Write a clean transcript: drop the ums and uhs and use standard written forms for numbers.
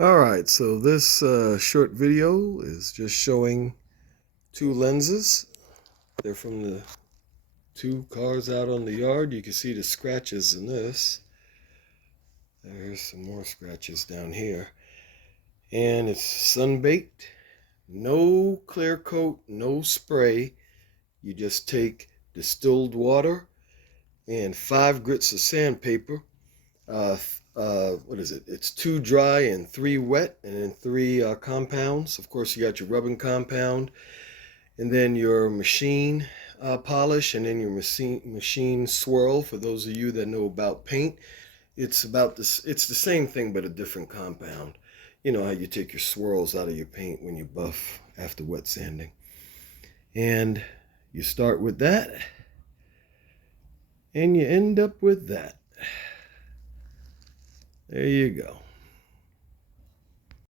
Alright, so this short video is just showing two lenses. They're from the two cars out on the yard. You can see the scratches in this. There's some more scratches down here. And it's sun-baked. No clear coat, no spray. You just take distilled water and 5 grits of sandpaper. What is it? It's 2 dry and 3 wet, and then 3 compounds. Of course, you got your rubbing compound, and then your machine polish, and then your machine swirl. For those of you that know about paint, it's about this. It's the same thing, but a different compound. You know how you take your swirls out of your paint when you buff after wet sanding, and you start with that, and you end up with that. There you go.